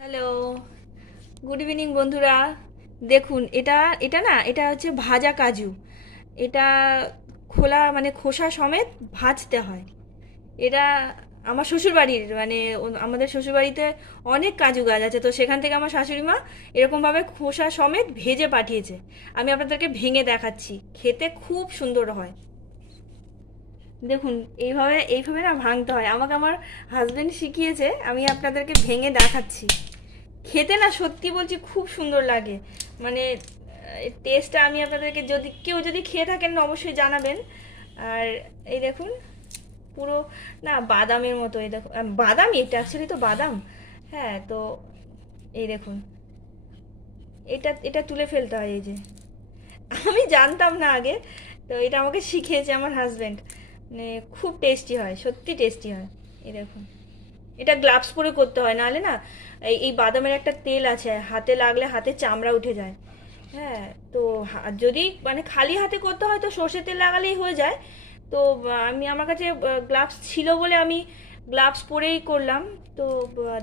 Hello, good evening বন্ধুরা। দেখুন, এটা এটা না, এটা হচ্ছে ভাজা কাজু। এটা খোলা মানে খোসা সমেত ভাজতে হয়। এটা আমার শ্বশুরবাড়ির মানে আমাদের শ্বশুরবাড়িতে অনেক কাজু গাছ আছে, তো সেখান থেকে আমার শাশুড়ি মা এরকমভাবে খোসা সমেত ভেজে পাঠিয়েছে। আমি আপনাদেরকে ভেঙে দেখাচ্ছি, খেতে খুব সুন্দর হয়। দেখুন, এইভাবে এইভাবে না ভাঙতে হয়, আমাকে আমার হাজবেন্ড শিখিয়েছে। আমি আপনাদেরকে ভেঙে দেখাচ্ছি। খেতে না সত্যি বলছি খুব সুন্দর লাগে। মানে টেস্টটা আমি আপনাদেরকে, যদি কেউ যদি খেয়ে থাকেন না অবশ্যই জানাবেন। আর এই দেখুন, পুরো না বাদামের মতো, এই দেখুন বাদামই, এটা অ্যাকচুয়ালি তো বাদাম। হ্যাঁ, তো এই দেখুন, এটা এটা তুলে ফেলতে হয়, এই যে আমি জানতাম না আগে, তো এটা আমাকে শিখিয়েছে আমার হাজবেন্ড। মানে খুব টেস্টি হয়, সত্যি টেস্টি হয়। এই দেখুন, এটা গ্লাভস পরে করতে হয়, নাহলে না এই এই বাদামের একটা তেল আছে, হাতে লাগলে হাতে চামড়া উঠে যায়। হ্যাঁ, তো যদি মানে খালি হাতে করতে হয় তো সর্ষের তেল লাগালেই হয়ে যায়। তো আমি, আমার কাছে গ্লাভস ছিল বলে আমি গ্লাভস পরেই করলাম। তো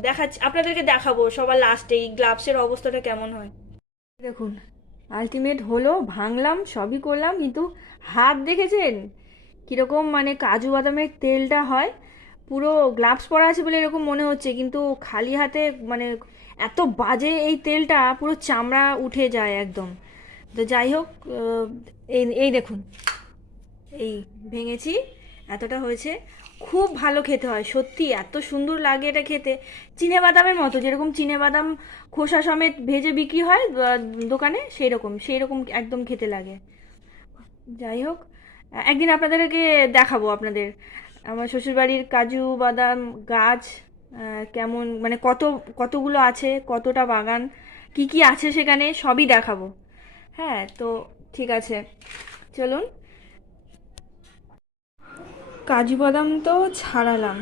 দেখাচ্ছি, আপনাদেরকে দেখাবো সবার লাস্টে এই গ্লাভসের অবস্থাটা কেমন হয়। দেখুন, আলটিমেট হলো, ভাঙলাম সবই করলাম, কিন্তু হাত দেখেছেন কিরকম, মানে কাজু বাদামের তেলটা হয়। পুরো গ্লাভস পরা আছে বলে এরকম মনে হচ্ছে, কিন্তু খালি হাতে মানে এত বাজে এই তেলটা, পুরো চামড়া উঠে যায় একদম। তো যাই হোক, এই এই দেখুন, এই ভেঙেছি, এতটা হয়েছে। খুব ভালো খেতে হয় সত্যি, এত সুন্দর লাগে এটা খেতে। চিনে বাদামের মতো, যেরকম চিনে বাদাম খোসা সমেত ভেজে বিক্রি হয় দোকানে, সেই রকম সেই রকম একদম খেতে লাগে। যাই হোক, একদিন আপনাদেরকে দেখাবো আপনাদের আমার শ্বশুরবাড়ির কাজু বাদাম গাছ, কেমন মানে কতগুলো আছে, কতটা বাগান, কি কি আছে সেখানে সবই দেখাবো। হ্যাঁ, তো ঠিক আছে, চলুন। কাজু বাদাম তো ছাড়ালাম,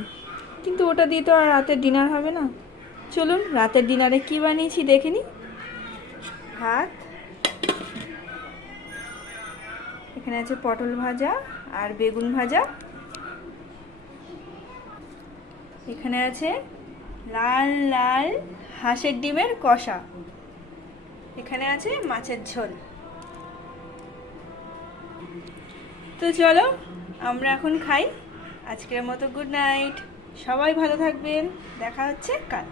কিন্তু ওটা দিয়ে তো আর রাতের ডিনার হবে না। চলুন রাতের ডিনারে কি বানিয়েছি দেখে নিই। ভাত, এখানে আছে পটল ভাজা আর বেগুন ভাজা। এখানে আছে লাল লাল হাঁসের ডিমের কষা। এখানে আছে মাছের ঝোল। তো চলো, আমরা এখন খাই। আজকের মতো গুড নাইট, সবাই ভালো থাকবেন, দেখা হচ্ছে কাল।